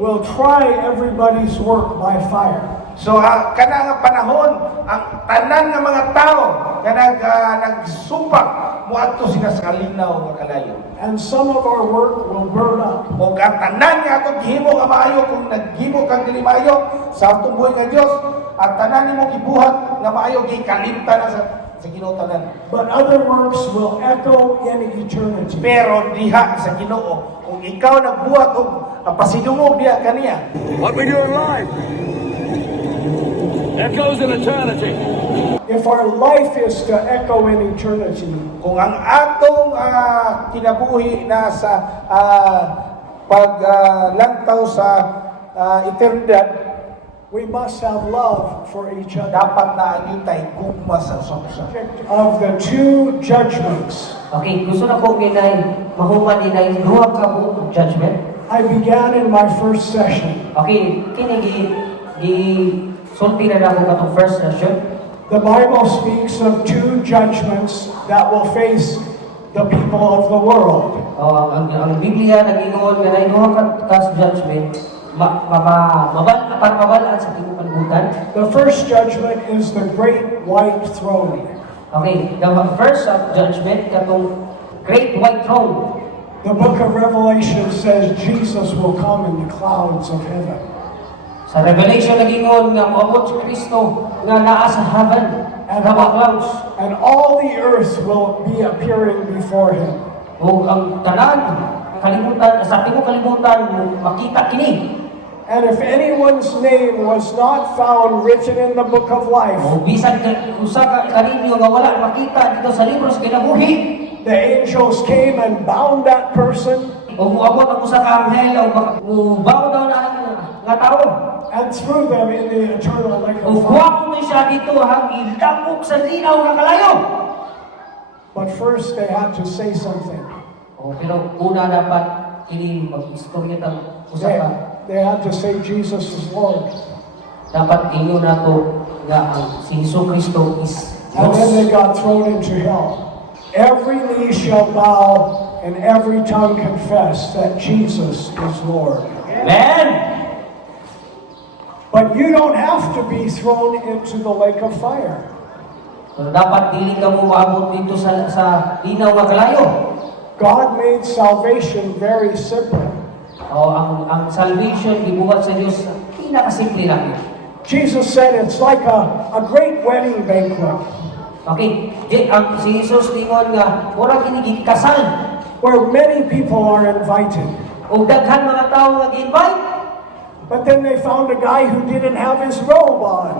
will try everybody's work by fire. So kana nga panahon ang tanan nga mga tao nga nagsumpak moadto sila sa kalinaw nga kalayo. And some of our work will burn up. O ang tanan nga atong gihimo nga maayo kung naghimo kang dili maayo sa atong buhay nga Dios, at tanan nimo gibuhat nga maayo gikalimtan na sa Ginoo tanan. But other works will echo in eternity. Pero diha sa Ginoo kung ikaw nagbuhat og pasidungog diha kaniya. What we do in life echoes in eternity. If our life is to echo in eternity, Kung ang atong kinabuhi na sa paglantaw sa eternidad, we must have love for each other. dapat na yun tayo gugma sa usa. Of the two judgments, Okay, gusto na ko ginay mahuman inay duha ka buong judgment. I began in my first session. Okay, kini gi sulti na ako katong first session. The Bible speaks of two judgments that will face the people of the world. Ang Biblia nag-ingon nga nay duha ka judgment mabalaan sa tibuok kalibutan. The first judgment is the great white throne. Okay, the first judgment katong great white throne. The book of Revelation says Jesus will come in the clouds of heaven. Sa Revelation nag-ingon nga moabot si Kristo nga naa sa heaven and the clouds. And all the earth will be appearing before him. O ang tanan kalibutan sa tibuok kalibutan makita kini. And if anyone's name was not found written in the book of life, O bisan usa ka kaninyo nga wala makita dito sa libro sa kinabuhi, the angels came and bound that person, o muabot ang usa ka anghel o mubaw daw na nga tao. and threw them in the eternal lake O of fire. kuwang mo siya dito hang ilapok sa linaw nga kalayo. But first they had to say something. O pero una dapat kini mag-istorya tang usa ka. They had to say Jesus is Lord. Dapat inyo na to nga ang si Hesus Kristo is And then they Diyos. got thrown into hell. Every knee shall bow and every tongue confess that Jesus is Lord. Amen. But you don't have to be thrown into the lake of fire. So, dapat dili ka mo maabot dito sa linaw nga kalayo. God made salvation very simple. O ang salvation gibuhat sa Dios pinakasimple lang. Jesus said it's like a great wedding banquet Okay, ang si Jesus lingon nga ora kini gikasal. where many people are invited. O daghan mga tawo nga gi-invite. But then they found a guy who didn't have his robe on.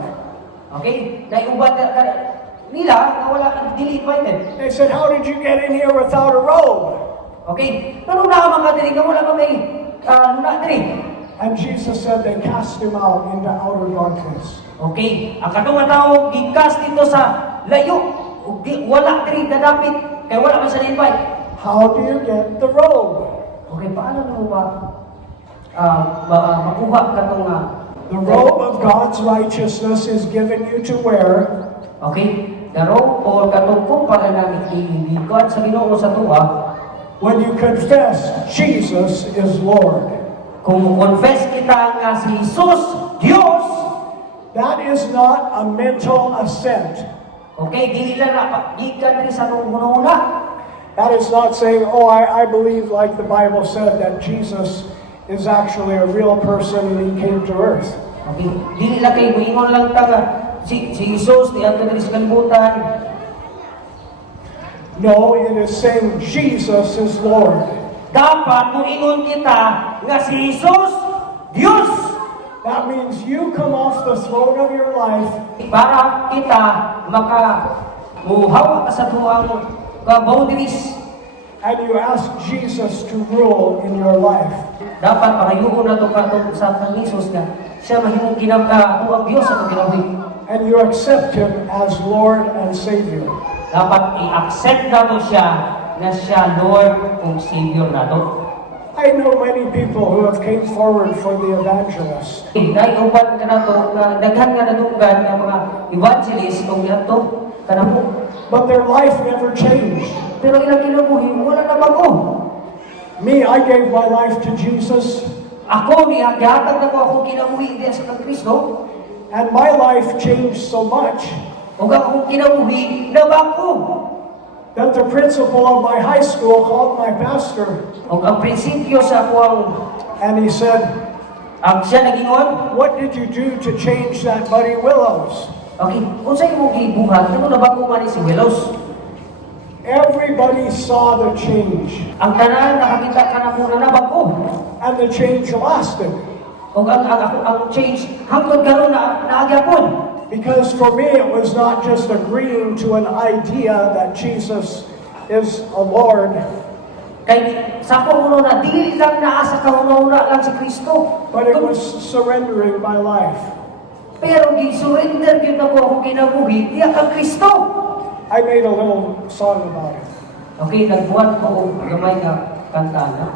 Okay, naiubad nila nga wala dili invited. They said, "How did you get in here without a robe?" Okay, pero na mga diri nga wala pa may na diri. And Jesus said they cast him out into outer darkness. Okay, ang katong nga tawo gikas dito sa layo. Ug wala diri kadapit kay wala man sa invite. How do you get the robe? Okay, paano mo ba makuha katong The robe of God's righteousness is given you to wear okay, daro o katong kumpara na ibuhat sa Ginoo sa tuwa when you confess Jesus is Lord. kung confess kita nga si Jesus Dios. That is not a mental assent. Okay, dili lang na gikan rin sa una. That is not saying, "Oh, I believe like the Bible said that Jesus is actually a real person and he came to earth." Okay, dili lang kay moingon lang ta nga si Jesus di adto diri sa kalibutan. No, it is saying Jesus is Lord. Dapat moingon kita nga si Jesus Dios. That means you come off the throne of your life Para kita muhawa ka sa tuang boundaries. and you ask Jesus to rule in your life. Dapat pakayuon na ito katong sa Jesus nga siya mahimong kinabda ang Diyos sa kinabuhi. And you accept him as Lord and Savior. Dapat i-accept na to siya na siya Lord kung Savior na to. I know many people who have came forward for the evangelist. Dahil uban ka na to, na daghan nga nadunggan ng mga evangelist kung yan to, kanamo. But their life never changed. Pero ilang kinabuhi, wala na bago. Me, I gave my life to Jesus. ako niya, gihatag na ko ako kinabuhi diya sa Kristo. And my life changed so much Ug akong kinabuhi, nabako. that the principal of my high school called my pastor Ug ang prinsipyo sa akong, and he said, ang siya nagingon, "What did you do to change that Buddy Willows?" okay, kung sa'yo mo gibuhat, ano nabako man ni si Willows? Everybody saw the change, Ang tanan, nakakita ka na muna nabako. and the change lasted. Ug ang change, hangtod karon na naagyapon. Because for me, it was not just agreeing to an idea that Jesus is a Lord, Kay sa ako na dili lang naa sa kahuna-una lang si Kristo. but it was surrendering my life. Pero gi-surrender gyud ako akong kinabuhi diya kang Kristo. I made a little song about it. Okay, nagbuhat ko og gamay nga kanta na.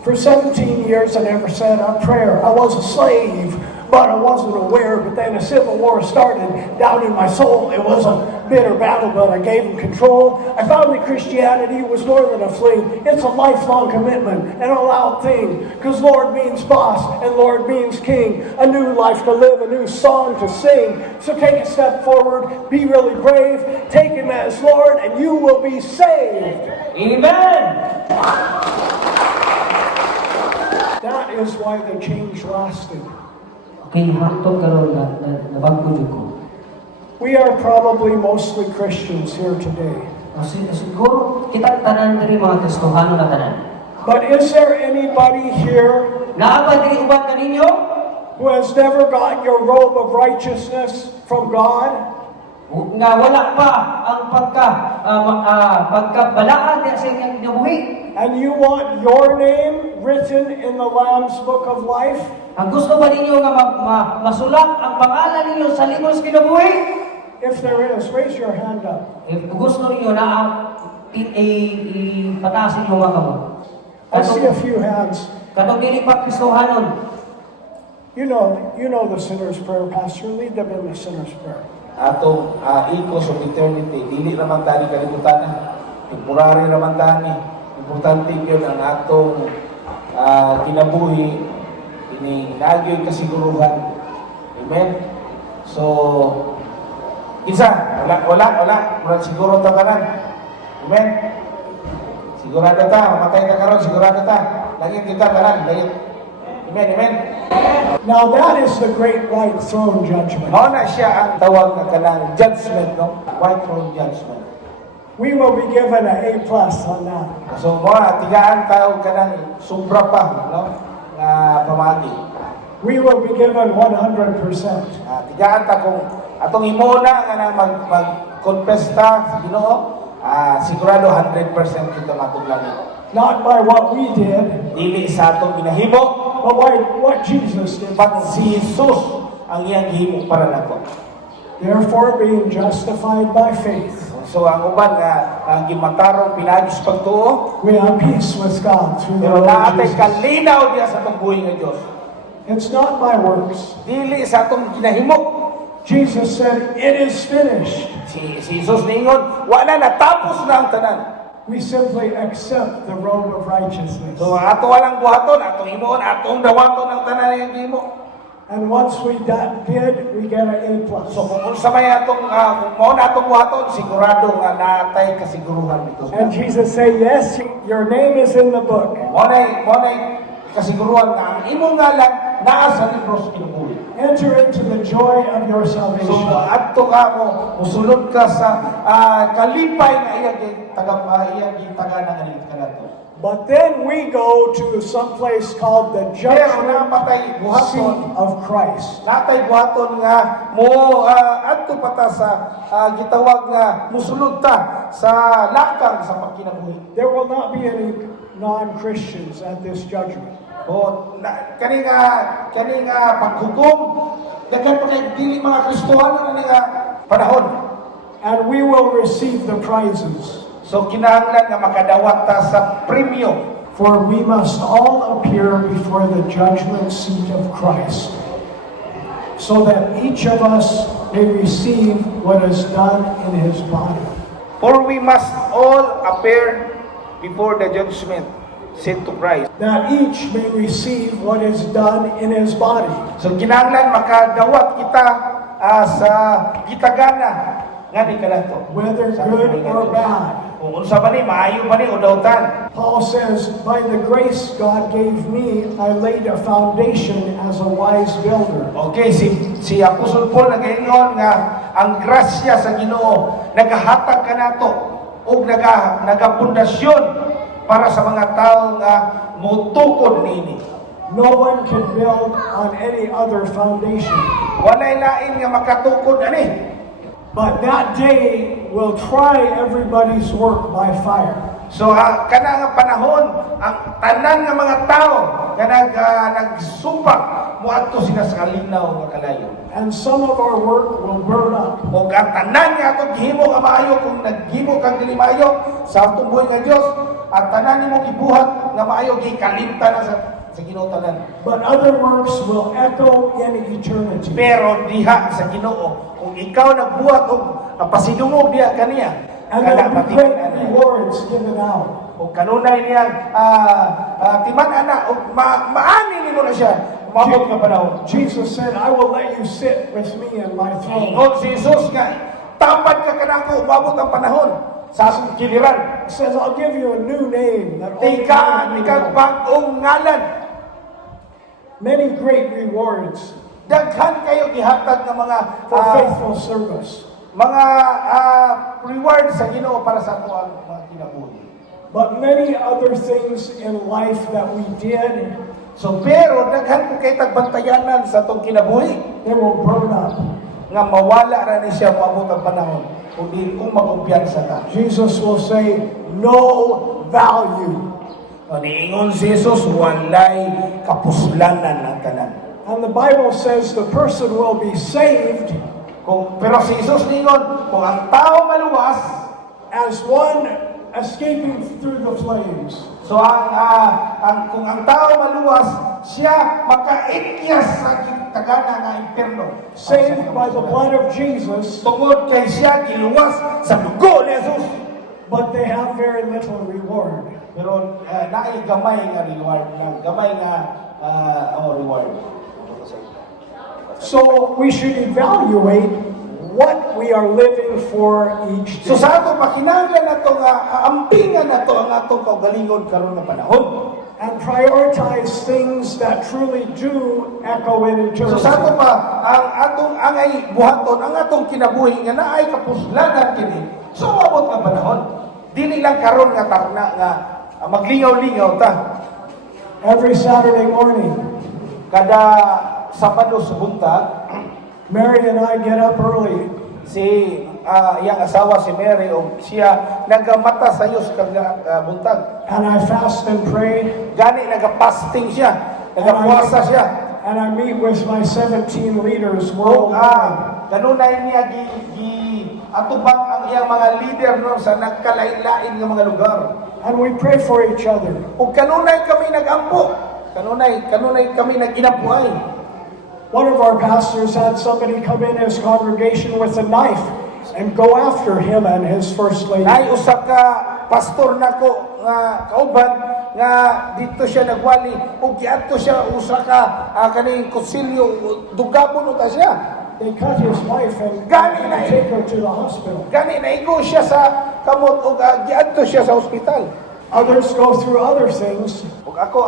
For 17 years, I never said a prayer. I was a slave, but I wasn't aware. But then a civil war started down in my soul. It was a bitter battle, but I gave him control. I found that Christianity was more than a fling. It's a lifelong commitment, an all-out thing. Because Lord means boss, and Lord means king. A new life to live, a new song to sing. So take a step forward, be really brave, take him as Lord, and you will be saved. Amen. That is why the change lasted. Okay, hangtod karon na nabagko jud ko. We are probably mostly Christians here today. Siguro kita tanan diri mga Kristohano na tanan. But is there anybody here Naa ba diri uban kaninyo? who has never got your robe of righteousness from God? Nga wala pa ang pagkabalaan diya sa inyong kinabuhi. And you want your name written in the Lamb's Book of Life? Ang gusto ba ninyo nga masulat ang pangalan ninyo sa libro sa kinabuhi? If there is, raise your hand up. If gusto ninyo na ipatasin mo mga kamo. I see a few hands. Katong dili pa Kristohanon. You know the sinner's prayer, Pastor. Lead them in the sinner's prayer. Atong echoes of eternity, dili naman tani kalibutan na. Temporary naman tani. Importante yun ang atong kinabuhi, nagyoy kasiguruhan. Amen? So, wala. Murag siguro ta kanan. Amen? Sigurado ta, mamatay ta karon, sigurado ta. Langit kita kanan, langit. Amen. Now that is the great white throne judgment. Mao na siya ang tawag na kanang judgment, no? White throne judgment. We will be given an A+ on that. So, mga tigaan tayo kanang sobra pa, no? Nga pamagi. We will be given 100%. Tigaan ta kung atong imuna nga na mag-confess ta sa Ginoo, sigurado 100% kita matuglangan. Not by what we did, Dili sa atong ginahimo, but by what Jesus did. but si Jesus ang iyang gihimo para nako. Therefore, being justified by faith, So ang uban nga ang gimatarong pinagis pagtuo, we have peace with God through the pero Lord naatay Jesus. kalinaw diya sa atong buhi nga Dios. It's not by works. Dili sa atong ginahimo. Jesus said, "It is finished." Si Jesus ningon, wala na, tapos na ang tanan. We simply accept the robe of righteousness. So ato walang buhaton, atong himuon, atong dawaton ang tanan nga gihimo. And once we did, we get an A+. So kung unsa may atong mao na atong buhaton, sigurado nga naatay kasiguruhan dito. And Jesus said, "Yes, your name is in the book." Mao nay kasiguruhan nga ang imong ngalan naa sa libro sa kinabuhi. Enter into the joy of your So salvation. adto ka mo, musulod ka sa kalipay nga iyang gitaganan nga kanato. But then we go to some place called the Pero judgment napatay seat buhaton. of Christ. Natay buhaton nga mo adto pata sa gitawag nga musulod ta sa lakang sa pagkinabuhi. There will not be any non-Christians at this judgment. O kani nga paghukom daghan pa kay dili mga Kristohano nga panahon. And we will receive the prizes. So kinahanglan nga makadawat ta sa premyo. For we must all appear before the judgment seat of Christ, so that each of us may receive what is done in his body. For we must all appear before the judgment sent to Christ. that each may receive what is done in his body. So kinahanglan makadawat kita sa gitagana nga ni kanato. Whether good or bad. Kung unsa ba ni maayo ba ni o dawtan. Paul says, by the grace God gave me, I laid a foundation as a wise builder. Okay, si Apostol Paul nagaingon nga ang grasya sa Ginoo nagahatag kanato og nagapundasyon para sa mga tawo nga motukod niini. No one can build on any other foundation. Walay lain nga makatukod ani. But that day will try everybody's work by fire. So kana nga panahon ang tanan nga mga tao nga nagsumpak moadto sila sa kalinaw nga kalayo. And some of our work will burn up. O ang tanan nga atong gihimo nga maayo kung naghimo kang dili maayo sa atong buhay nga Dios, at tanan nimo gibuhat nga maayo gikalimtan na sa Ginoo tanan. But other works will echo in eternity. Pero diha sa Ginoo, kung ikaw nagbuhat og pasidungog diha kaniya, And there will be great rewards given out. o kanunay niyang timan ana og maani nimo na siya umabot nga panahon. Jesus said, I will let you sit with me in my throne. Ingon si Jesus nga tapad ka kanako umabot ang panahon sa asong kiliran. He says, I'll give you a new name that only Tika you know. bagong ngalan. Many great rewards Daghan kayo gihatag ng mga for faithful service. mga reward sa Ginoo para sa ato ang mga kinabuhi. But many other things in life that we did, So pero daghan ko kay tagbantayanan sa atong kinabuhi they will burn up. nga mawala ra ni siya moabot ang panahon kung di kung magkumpiyansa ka. Jesus will say, no value. O niingon si Jesus, walay kapuslanan ang tanan. And the Bible says the person will be saved Pero si Jesus niingon, kung ang tao maluwas, as one escaping through the flames. so kung ang tao maluwas, siya makaikyas sa tagana nga impierno. Saved by the blood of Jesus, Tungod kay siya giluwas sa dugo ni Jesus. but they have very little reward. Pero naay gamay nga reward lang, gamay nga reward. So we should evaluate what we are living for each So day. sa ato makinahanglan nato nga ampingan nato ang atong kaugalingon karon nga panahon. And prioritize things that truly do echo in So sa ato eternity. pa ang atong angay buhaton, ang atong kinabuhi nga naay kapuslanan kini. So abot nga panahon. Dili lang karon nga tarna nga maglingaw-lingaw ta. Every Saturday morning, Kada Sabado sa buntag, Mary and I get up early si iyang asawa si Mary o siya nagamata sa Diyos kada buntag. and I fast and pray Gani nagapasting siya, nagapuasa siya. and I meet with my 17 leaders O worldwide. kanunay niya atubang ang iyang mga leader no sa nagkalain-lain nga mga lugar. And we pray for each other. O kanunay kami nagampo. Kanunay kami naginampuay. One of our pastors had somebody come in his congregation with a knife and go after him and his first lady. Nay usa ka pastor nako nga kauban nga dito siya nagwali ug giadto siya usa ka kaning konsilyo dugabon uta siya. They cut his wife and Gani na take her to the hospital. Gani naigo siya sa kamot ug giadto siya sa ospital. Others go through other things, Ug ako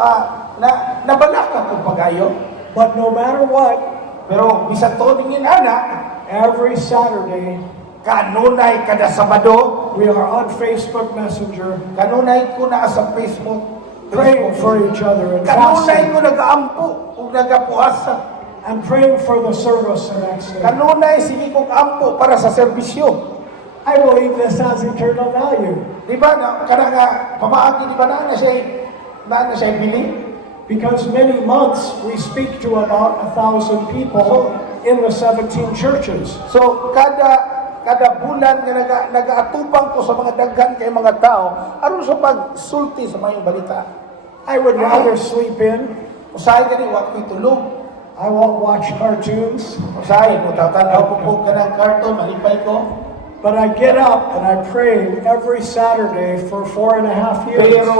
nabalaka ko pagayo, but no matter what, pero bisan tuod ning ana every Saturday kanunay kada Sabado we are on Facebook Messenger kanunay ko na sa Facebook praying for each other and kanunay fasting ko nagaampo ug nagapuasa. and praying for the service the next day. Kanunay sige kong ampo para sa serbisyo. I believe this has eternal value Di ba na kana nga pamaagi di ba na siya bili? because many months we speak to about 1,000 people in the 17 churches. So kada bulan nga nagaatubang ko sa mga daghan kay mga tao aron sa pagsulti sa mayong balita. I would rather sleep in. Usahay gani wa ko'y tulog. I won't watch cartoons, Usahay mo tatanaw ko ka ng karton malipay ko. but I get up and I pray every Saturday for 4.5 years. Pero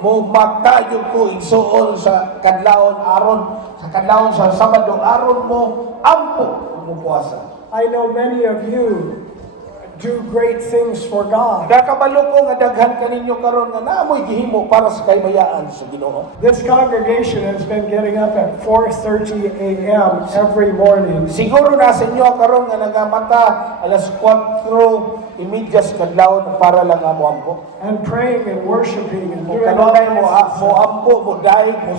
mo magtayo ko igsuon sa kadlawon aron sa kadlawon sa Sabado aron mo ampo mo puasa. I know many of you do great things for God. Kakabalo ko nga daghan kaninyo karon nga naamoy gihimo para sa kaymayaan sa Ginoo. This congregation has been getting up at 4:30 a.m. every morning. Siguro na sa inyo karon nga nagamata alas 4:30 sa kadlawon para lang amo ampo. And praying and worshiping and Mo doing all kanunay mo kinds of mo stuff. ampo mo dahil mo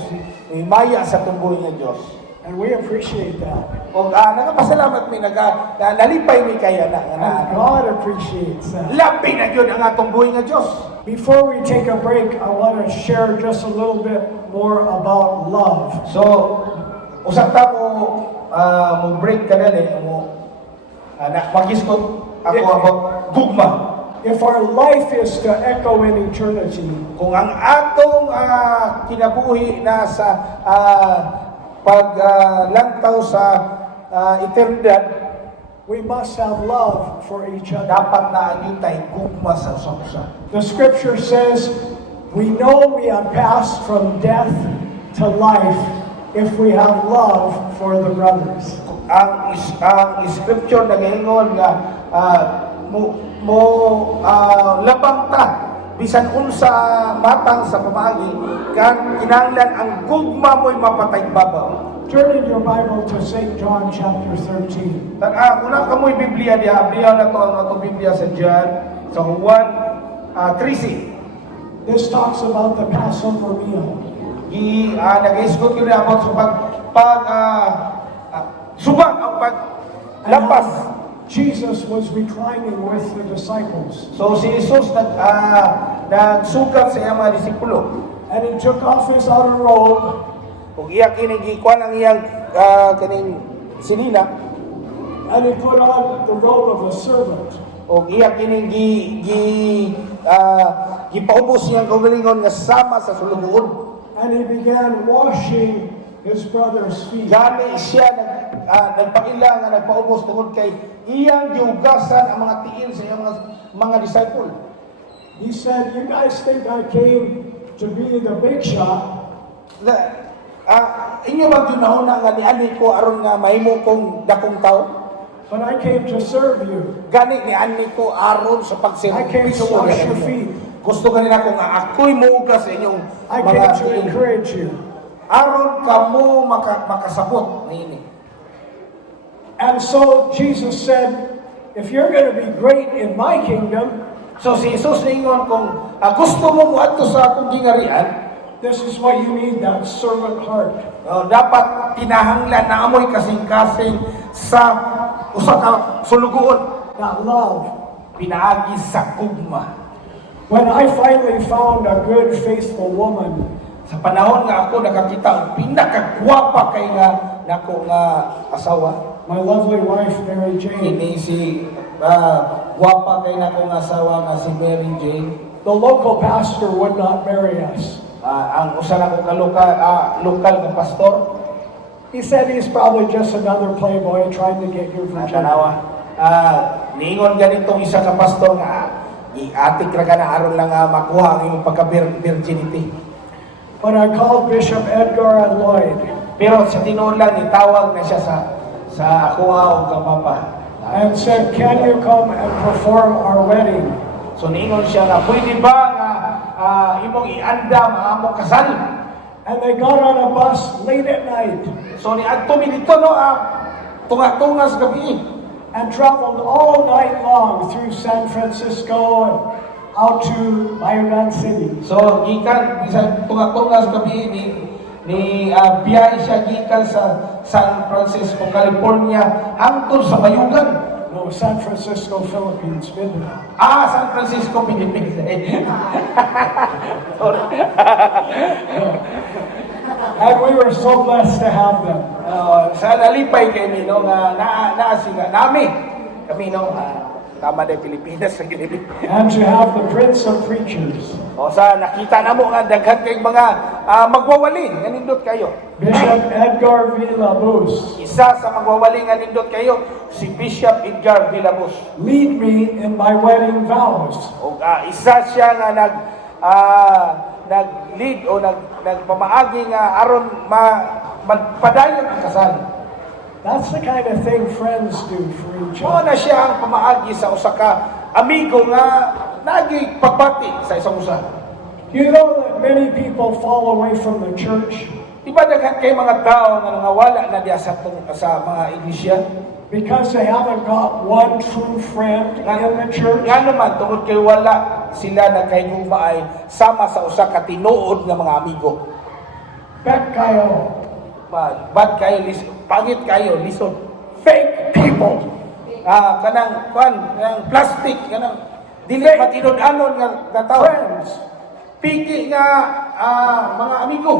maya sa tumboy nga Dios. And we appreciate that. O nagapasalamat mi nalipay mi kaya na And God appreciates that. labi na gyud ang atong buhay nga Dios. Before we take a break, I want to share just a little bit more about love. So usab ta mo break ka dali mo magis-ko ako about gugma. If our life is to echo in eternity, Kung ang atong kinabuhi na sa paglantaw sa eternidad, we must have love for each other. dapat na ang tay gugma sa usa. The scripture says, we know we have passed from death to life if we have love for the brothers. Ang scripture nagaingon nga labang ta bisan unsa matang sa pamaagi kan kinahanglan ang gugma mo'y mapatay babaw. Turn in your Bible to St. John chapter 13. Una ka mo'y Biblia diha, abrihan na to ang atong Biblia sa John sa Juan 3:6. This talks about the Passover meal. Nag-isgot ko na about sa subag ang paglapas. Jesus was reclining with the disciples. So si Jesus nagsugat sa iyang mga disipulo. And he took off his outer robe Kung iya kining gikuan ang iyang kining sinina, and he put on the robe of a servant. o iya kining gipaubos niyang kaugalingon nga sama sa sulugoon. And he began washing his brother's feet. Gani siya nagpakila nga nagpaubos tungod kay iyang giugasan ang mga tiil sa iyang mga disciple. He said, you guys think I came to be the big shot, Inyo bang ginahuna nga niani ko aron nga mahimo kong dakong tao? but I came to serve you. Gani niani ko aron sa I came to wash your feet. Gusto ganina ko nga ako'y muugas sa inyong I mga came to tiil. encourage you. Aron kamo makasabot niini. And so Jesus said, if you're going to be great in my kingdom, So si Jesus ningon kung gusto mo muadto sa akong gingarian, this is what you need, that servant heart. dapat kinahanglan na amoy kasing-kasing sa usa ka sulugoon, That love. pinaagi sa gugma. When I finally found a good, faithful woman, Sa panahon nga ako nakakita ang pinakagwapa kay nga nako nga asawa, my lovely wife, Mary Jane, kini si gwapa kay nako nga asawa nga si Mary Jane. the local pastor would not marry us. Ang usa na ko lokal nga pastor, He said he's probably just another playboy trying to get your virginity. tanawa. Niingon ganitong isa ka pastor nga atik ra ka na aron lang makuha ang imong pagka-virginity. But I called Bishop Edgar and Lloyd, Pero sa tinuod lang nitawag na siya sa ako og kapapa. and said, can you come and perform our wedding? So niingon siya nga pwede ba nga imong iandam ang among kasal? And they got on a bus late at night So ni adto mi dito no tunga-tunga sa gabi. and traveled all night long through San Francisco and out to Bayonan City. So gikan bisan tunga-tunga sa gabi ni biyahe siya gikan sa San Francisco, California hangtod sa Bayugan. No, San Francisco, Philippines, Mindanao. San Francisco, Pilipinas. Sorry. And we were so blessed to have them. Sa nalipay kay mi no nga naasiga nami kami no tama na Pilipinas sa gilid. And to have the Prince of Preachers, O sa nakita na mo nga daghan kay mga magwawali nga nindot kayo. Bishop Edgar Villalobos, Isa sa magwawali nga nindot kayo si Bishop Edgar Villalobos. lead me in my wedding vows. O isa siya nga nag-lead o nagpamaagi nga aron magpadayon ang kasal. That's the kind of thing friends do for each Mao other. na siya ang pamaagi sa usa ka amigo nga nagi pagbati sa isang usa. You know that many people fall away from the church Di ba daghan kay mga tao nga wala na diya sa mga iglesia? because they haven't got one true friend in the church? Nga naman, tungod kay wala sila nagkahigugma ay sama sa usa ka tinuod nga mga amigo. Bet kayo. Bad kayo, pangit kayo, lisod. Fake people. Kanang plastic, kanang dili matinud-anon nga tao. Friends. Piki nga mga amigo.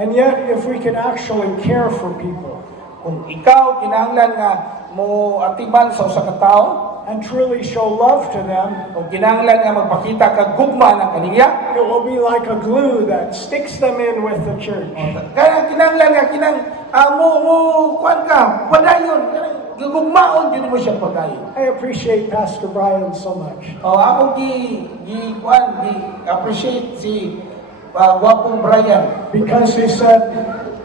And yet, if we can actually care for people Kung ikaw kinahanglan nga mo atiman sa usa ka tawo, and truly show love to them, kung kinahanglan nga magpakita kag gugma ng kaniya, it will be like a glue that sticks them in with the church. kaya kinahanglan nga kuan ka, padayon, gugmaon gyud mo siya padayon. I appreciate Pastor Brian so much. Ako appreciate si Gwapong Brian. Because he said,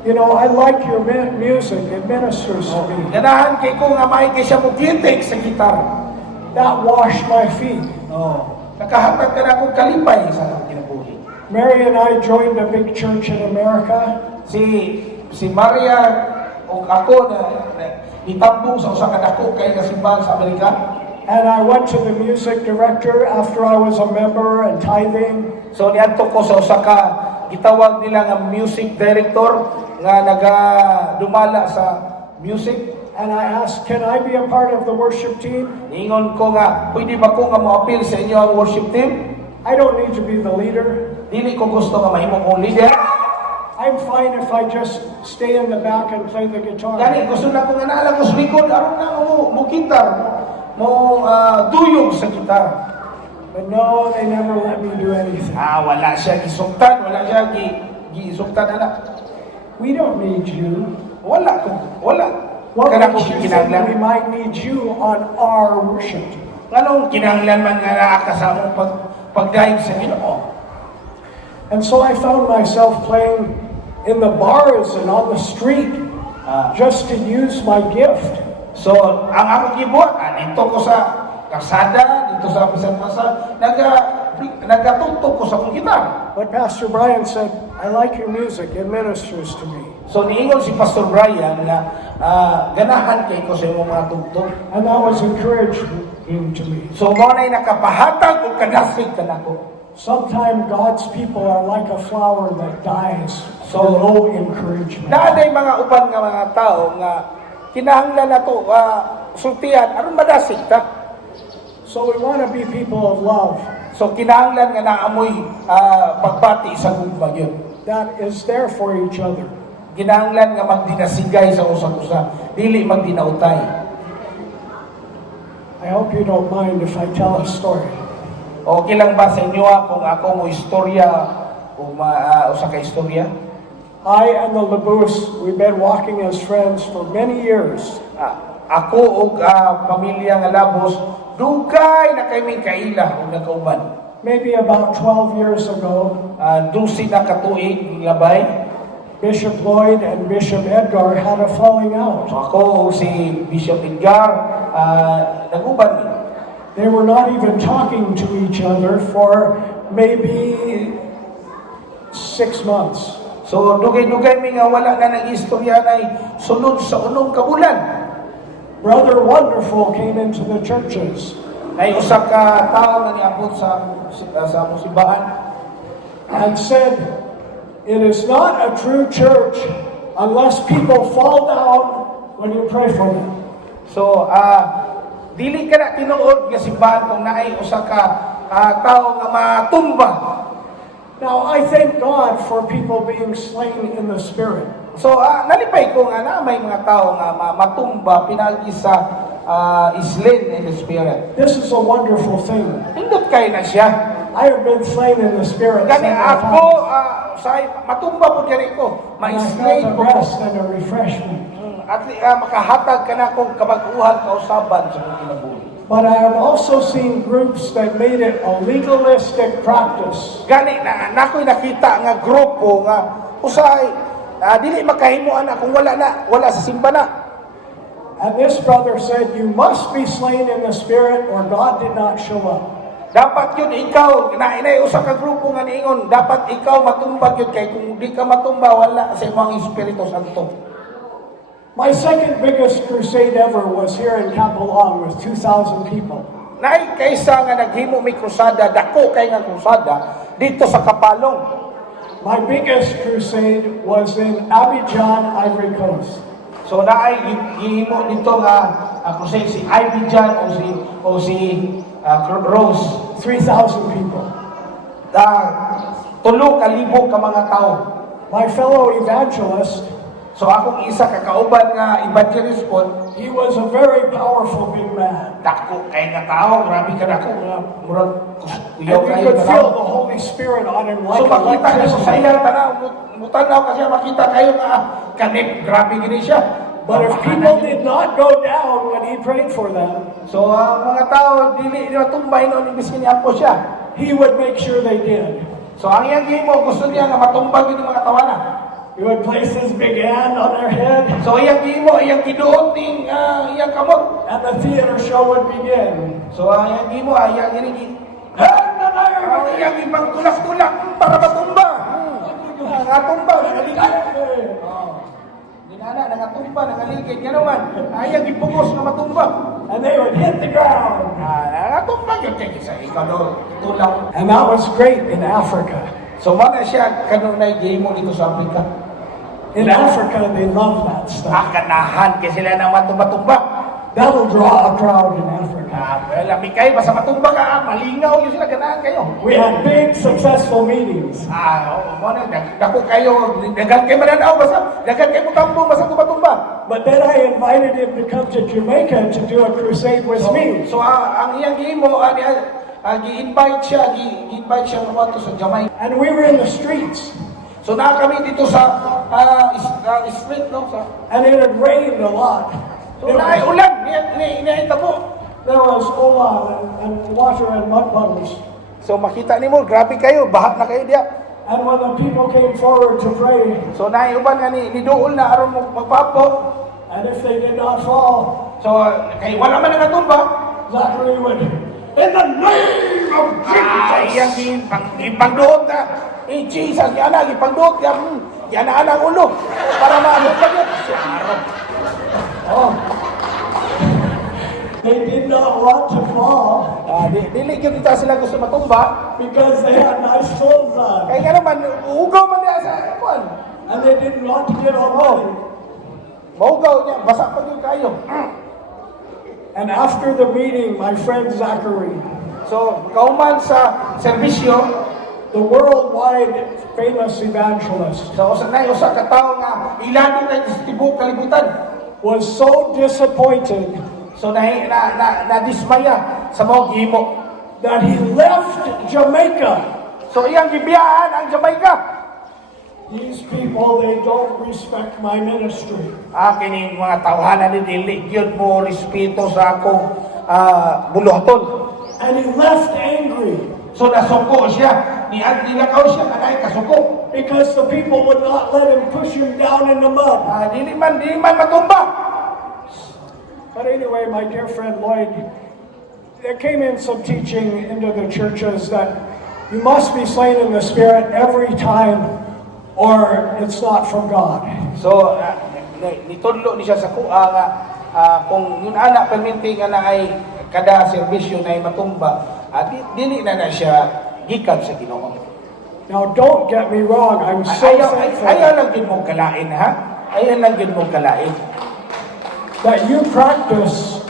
you know, I like your music. It ministers to me. Ganahan kay ko nga may kay siya mo gitik sa gitar. That washed my feet. Nakahatag ka na akong kalipay sa kinabuhi. Mary and I joined a big church in America. Si Maria o ako na itambong sa usa ka dako kay kasimbahan sa Amerika. And I went to the music director after I was a member and tithing. So niadto ko sa usa ka gitawag nila nga music director nga dumala sa music. And I asked, can I be a part of the worship team? Ingon ko nga, pwede ba ko nga mo-appeal sa inyo ang worship team? I don't need to be the leader. Dili ko gusto nga mahimo kong leader. I'm fine if I just stay in the back and play the guitar. Gani, gusto na ko nga naala ko sa likod, aron na mo gitar, mo duyog sa gitar. But no, they never let me do anything. Wala siya gisugtan, wala siya gisugtan anak. We don't need you. Wala. What Kana ko makes you think we kinahanglan. might need you on our worship team? Anong kinahanglan man nga naa ka sa among pagdayeg sa Ginoo? And so I found myself playing in the bars and on the street just to use my gift. So, ang akong gibuhat, dito ko sa kasada, dito sa pasad-pasad, nagatutok ko sa akong gitar. But Pastor Brian said, I like your music. It ministers to me. So, niingon si Pastor Brian na ganahan kay ko sa imong mga tugtog. And that was encouraging to me. So, mo na'y nakapahatag o kadasig ka nako. Sometimes God's people are like a flower that dies So, for no encouragement. Naaday mga uban nga mga tao nga kinahanglan nato sultihan aron madasig ta. So we want to be people of love So kinahanglan nga naamoy pagbati sa gugma yun. that is there for each other. Kinahanglan nga magdinasigay sa usag-usa, dili magdinautay. I hope you don't mind if I tell a story. Okay lang ba sa inyo kung ako mo istorya o usa ka istorya? I and the Labus, we've been walking as friends for many years. Ako ug pamilya nga Labos dugay na kay min kaila ug nagkauban. Maybe about 12 years ago, 12 na katuig labay. Bishop Lloyd and Bishop Edgar had a falling out. Ako ug si Bishop Edgar naguban mi. They were not even talking to each other for maybe 6 months. So dugay-dugay mi nga wala na nag-istorya nay sunod sa unong kabulan. Brother Wonderful came into the churches Ay usa ka tawo nga niabot sa simbahan and said, it is not a true church unless people fall down when you pray for them. So dili ka na tinuod nga simbahan kung naay usa ka tawo nga matumba. Now, I thank God for people being slain in the Spirit. So nalipay ko nga na may mga tao nga matumba pinagi sa slain in the spirit. This is a wonderful thing. Hindot kay na siya. I have been slain in the Spirit Gani several ako times. matumba po gani ko. And I Ma-slain felt a ko. rest and a refreshment. At makahatag ka na kong kabaguhan kausaban sa kong kinabuhi. But I have also seen groups that made it a legalistic practice. Gani na ako'y nakita nga grupo nga usay dili makahimuan na kung wala sa simba na. And this brother said, you must be slain in the spirit or God did not show up. Dapat yun ikaw, inay usa ka grupo nga niingon, dapat ikaw matumbag yun kay kung di ka matumba wala sa imong Espiritu Santo. My second biggest crusade ever was here in Capelong with 2,000 people. Naay kaysa nga naghimo may krusada, dako kay nga krusada dito sa Kapalong. My biggest crusade was in Abidjan, Ivory Coast. So naay gihimo dito nga crusade si Abidjan o si Rose. 3,000 people. 3,000 ka mga tao. My fellow evangelist, So akong isa ka kauban nga evangelist po, he was a very powerful big man. dako kay nga tao, grabe ka dako nga murag And uyaw you kay could nga feel tao. the Holy Spirit on him like So makita kayo sa electricity. iya tanaw, mutanaw kasi makita kayo nga kanip, grabe gini siya. But if people did not go down when he prayed for them, So ang mga tao dili nila tumbay noon imbis niya po siya. he would make sure they did. So ang iyang gihimo gusto niya nga matumbag yung mga tawana. He would place his big hand on their head, So iyang gihimo, iyang kiduot ning iyang kamot. and the theater show would begin. So ang iyang gihimo, iyang ginigi. Ang iyang ipagtulak-tulak para matumba. Nga tumba, nangaligid. Dinana, nangatumba, nangaligid. Yan naman, iyang ipugos na matumba. And they would hit the ground. Nangatumba yun kay isa. Ikaw doon, tulak. And that was great in Africa. So mana siya kanunay gihimo dito sa Afrika. In Africa, they love that stuff. Kanahan kasi sila na matumba-tumba. That'll draw a crowd in Africa. Lami kayo, basta matumba ka, malingaw yun sila, ganahan kayo. We had big, successful meetings. Dako kayo, dagan kayo mananaw, basta dagan kayo mutambong, basta tumba-tumba. But then I invited him to come to Jamaica to do a crusade with me. So, ang iyang gihimo, gi-invite siya naman to sa Jamaica. And we were in the streets. So, na kami dito sa street, no? And it had rained a lot. So, naay ulan, niyaitabo. There was ola and water and mud puddles. So, makita nimo, grabe kayo, bahat na kayo diya. And when the people came forward to pray, So, naay uban nga ni Dool na aron mo magpapo. and if they did not fall, So, kay wala man nga tumba. Zachary would, in the name of Iyang Jesus! ipagduot na. Jesus, yan na, ipagduot. Yan na ang ulo. Para maano pa yun. Si Aaron. Oh. They did not want to fall Dili yun dito sila gusto matumba. because they had nice clothes on. Kaya nga naman, ugaw man niya sa kwan. And they didn't want to get all muddy. Maugaw niya, basa pa yun kayo. And after the meeting, my friend Zachary, So, kauman sa serbisyo, the worldwide famous evangelist, sa usa ka tao nga ilado kay sa tibuok kalibutan. was so disappointed So, na-dismaya sa mga gihimo. that he left Jamaica. So, iyang gibiyahan ang Jamaica. These people, they don't respect my ministry. Kining mga tawhanan ni dili gyud mo respeto sa akong buluhaton. And he left angry So nasuko siya, nilakaw siya kanay kasuko. because the people would not let him push him down in the mud. Dili man matumba. But anyway, my dear friend Lloyd, there came in some teaching into the churches that you must be slain in the spirit every time or it's not from God. So nitudlo ni siya sa kuha nga kung yun ana perminti nga na ay kada serbisyo na ay matumba, dili na siya gikan sa Ginoo. Now don't get me wrong, I'm so thankful Ayaw lang yun mong kalain, ha? Ayaw lang yun mong kalain. that you practice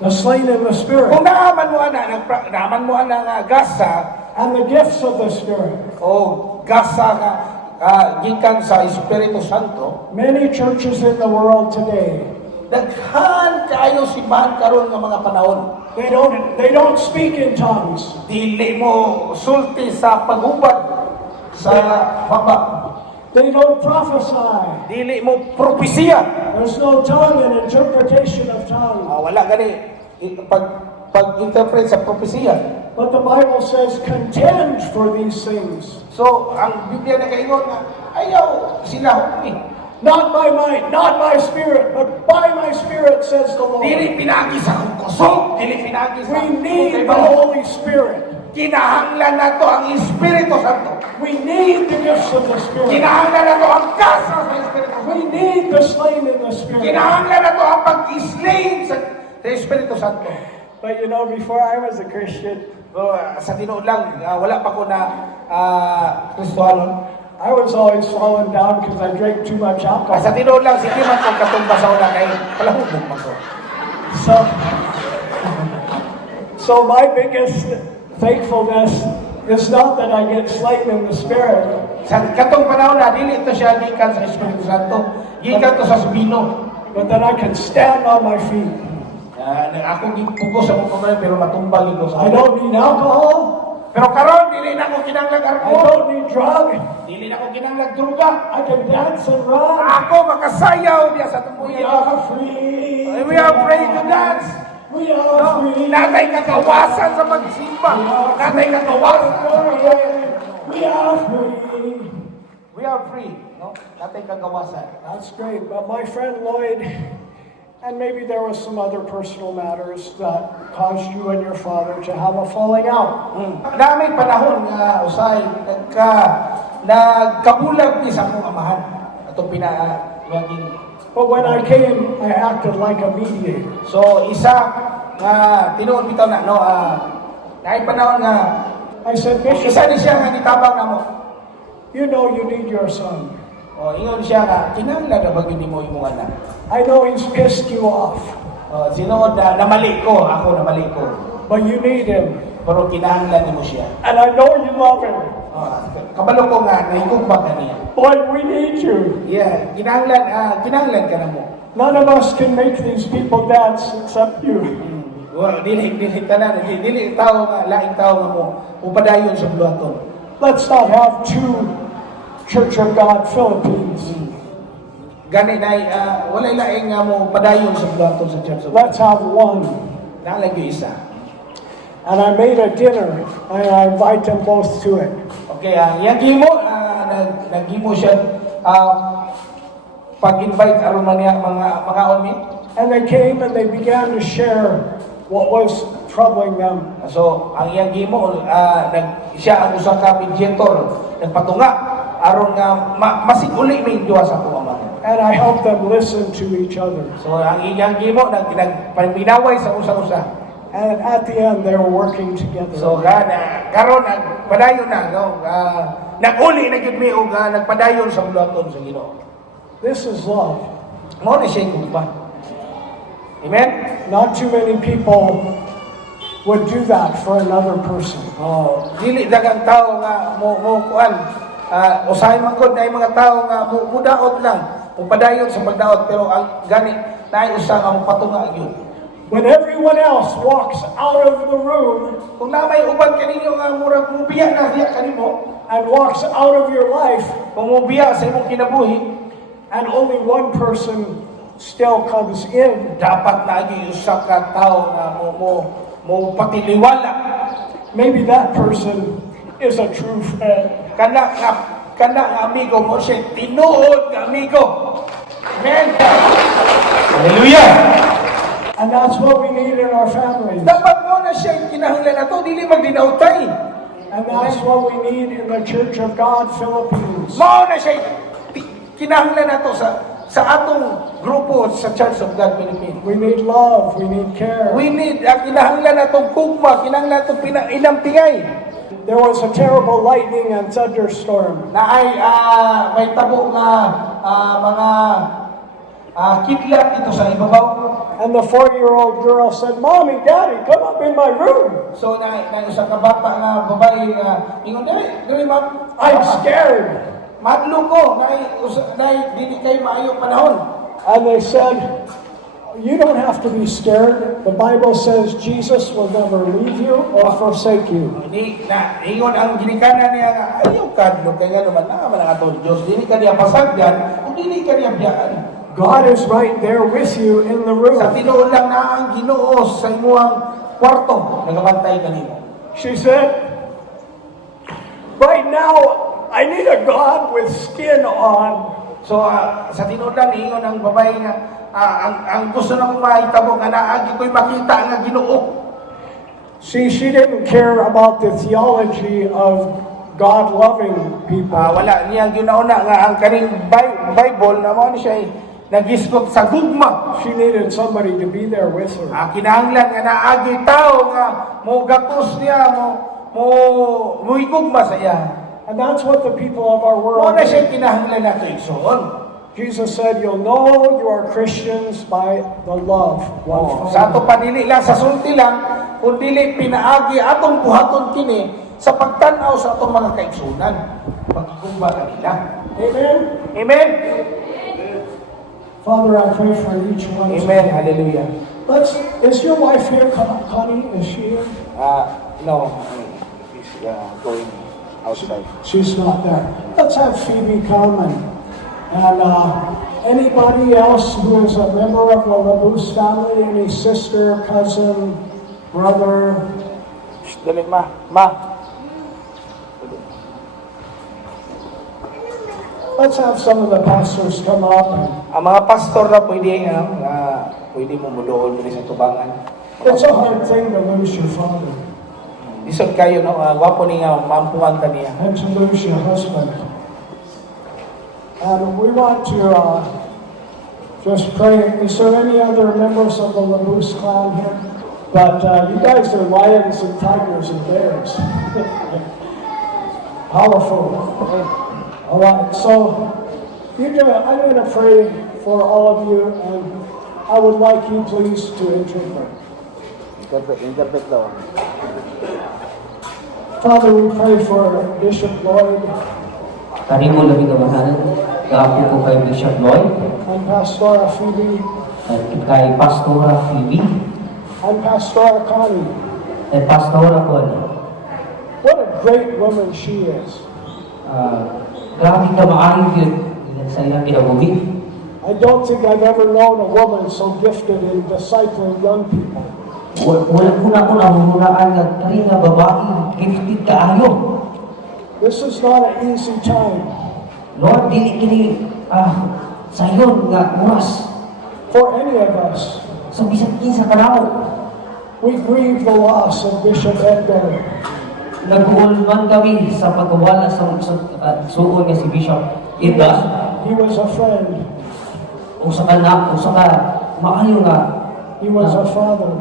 the slain in the spirit Kung naaman mo ana nga gasa, and the gifts of the spirit. o gasa nga gikan sa Espiritu Santo, Many churches in the world today, daghan kaayo simbahan karon nga mga panahon. they don't speak in tongues. Dili mo sulti sa paghubad sa baba. They don't prophesy. Dili mo propesya. There's no tongue and interpretation of tongue. Wala gani pag pag-interpret sa propesiya. But the Bible says, contend for these things. So, ang Biblia nakaingon nga, ayaw sila hukmi. Not by might, not by spirit, but by my spirit, says the Lord. Dili pinagi sa kong kusog, dili pinagi sa We need the kung Holy Spirit. kinahanglan na to ang Espiritu Santo. We need the gifts of the Spirit. Kinahanglan na to ang kasa sa Espiritu Santo. We need the slain in the Spirit. Kinahanglan na to ang pag-islain sa Espiritu Santo. But you know, before I was a Christian, So, sa tinuod lang, wala pa ko na Kristohanon. I was always falling down because I drank too much alcohol. Sa tinuod lang, sige man kung katumba sa una kay palahubog man ko. So my biggest thankfulness is not that I get slain in the Spirit, Sa katong panahon na, dili ito siya gikan sa Espiritu Santo. Gikan to sa subino. but that I can stand on my feet. Ako gipugos sa mga kamay, pero matumbang ito sa I don't need alcohol. Pero karon dili na ko kinanglag I alcohol. don't need drug. Dili na ko kinanglag druga. I can dance and run. Ako makasayaw diya sa We tumbuyan. are free. We are free to dance. We are free. Natay kagawasan sa magsimba. Natay kagawasan. We are free. We are free. No? Natay kagawasan. That's great. But my friend Lloyd, and maybe there was some other personal matters that caused you and your father to have a falling out. Namay panahon nga usay nagkabulag ni sa akong amahan. Atong naging But when I came, I acted like a mediator. so isa nga tinuod bitaw na no naay panahon nga I said, Bishop, isa ni siya nga nitabang namo. you know you need your son. O ingon siya nga kinahanglan na bag mo imong anak. I know he's pissed you off, Sinuod na namali ko, ako namali ko. but you need him. Pero kinahanglan nimo siya. And I know you love him. Kabalo ko nga naigugma kaniya. Lloyd, we need you. Yeah, kinahanglan ka na mo. None of us can make these people dance except you. Well, dili tanan, dili tao nga laing tao nga mo upadayon sa bulaton. Let's not have two Church of God Philippines. Gani na walay laing nga mo padayon sa bulaton sa Church of God. Let's have one. Nalagyo isa. And I made a dinner, and I invite them both to it. Okay, yang gimo naggimo siya pag-invite aron man niya mga onmi. And they came and they began to share what was troubling them. So, ang iyang gimo, siya ang usa ka mediator, nagpatunga, aron nga masiguli may Dios sa tuwa man. And I helped them listen to each other. So, ang iyang gimo, nagpaminaway sa usa-usa. And at the end, they were working together. So, karon nagpadayon na, no? Nag-uli na gyud mi og nagpadayon sa bulaton sa Ginoo. This is love. Mo na siya kung pa. Amen? Not too many people would do that for another person. Oh, dili dagang tao nga mo kuan. Usahay man gud na mga tao nga mudaot lang, padayon sa pagdaot pero ang gani naay usa nga patunga gyud. When everyone else walks out of the room Kung na may uban kaninyo nga murag mubiya na diya kanimo, and walks out of your life, kung mubiya sa imong kinabuhi, and only one person still comes in, dapat na gyud usa ka tao nga mo patiliwala. maybe that person is a true friend. Kana nga amigo mo siya tinuod nga amigo. Amen. Hallelujah. And that's what we need in our families. Dapat mo na siya kinahanglan nato dili magdinautay. And that's what we need in the Church of God Philippines. Mao na siya kinahanglan nato sa atong grupo sa Church of God Philippines. We need love, we need care. We need kinahanglan natong kugma, kinahanglan natong inampingay. There was a terrible lightning and thunderstorm. Na ay may tabo nga mga kidlat dito sa ibabaw. And the 4-year-old girl said, Mommy, Daddy, come up in my room. So na usa ka bata nga babae nga ingon dili ma'am, I'm scared. madlo ko na dili kay maayo panahon. And they said, you don't have to be scared. The Bible says Jesus will never leave you or forsake you. Di na ingon ang ginikanan niya nga ayaw kadlo kay nga naman man ang atong Dios dili ka niya pasagdan ug dili ka niya biyaan. God is right there with you in the room. Sa tinuod lang na ang Ginoo sa imong kwarto nagabantay kanimo. She said, right now, I need a God with skin on. So sa tinuod ingon ang babae nga ang gusto na kong mahitabo nga naagi ko'y makita nga Ginoo. See, she didn't care about the theology of God loving people. Wala niya ginauna nga ang kaning Bible na mo ni siya nagisgot sa gugma. She needed somebody to be there with her. Kinahanglan nga naagi tao nga mo gatos niya mo igugma sa iya. And that's what the people of our Mo world na siya need. kinahanglan nato igsoon. Jesus said, you'll know you are Christians by the love one for Sa ato another. panili lang sa sulti lang kun dili pinaagi atong buhaton kini sa pagtan-aw sa atong mga kaigsunan. Pagkugma kanila. Amen? Amen. Father, I pray for each one. Amen. Hallelujah. Is your wife here, Connie? Is she here? No, he's going outside. She's not there. Let's have Phoebe come and anybody else who is a member of the Labus family, any sister, cousin, brother. Dali, ma. Let's have some of the pastors come up. Ang mga pastor na pwede mo mudoon diri sa tubangan. It's a hard thing to lose your father Isod kayo no, wapo ni nga mampuan ta niya. and to lose your husband. And we want to just pray. Is there any other members of the Labus clan here? But you guys are lions and tigers and bears. Powerful. All right, so I'm going to pray for all of you, and I would like you please to interpret. Interpret daw. Father, we pray for Bishop Lloyd Kanimo labi ka mahal, kaapo ko kay Bishop Lloyd, and Pastora Phoebe at kay Pastora Phoebe, and Pastora Connie. at Pastora Connie. What a great woman she is. Grabe ka maaari yun sa ilang kinabuhi. I don't think I've ever known a woman so gifted in discipling young people. Wala ko na nahuhulaan nga kari nga babae, gifted kaayo. This is not an easy time Lord, dili kini sayon nga oras for any of us. sa bisan kinsa kanaw. We grieve the loss of Bishop Edgar. Nag-uol man kami sa pagwawala sa suon nga si Bishop Ida. He was a friend. Usa ka maayo nga He was a father.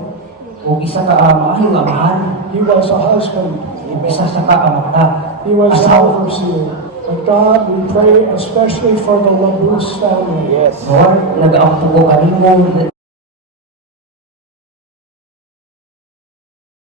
o isa ka maayo nga mahal. He was a husband. O isa sa ka mata. He was an Asawa. overseer. But God, we pray especially for the Labus family. Yes. Lord, nag-aampo ko kanimo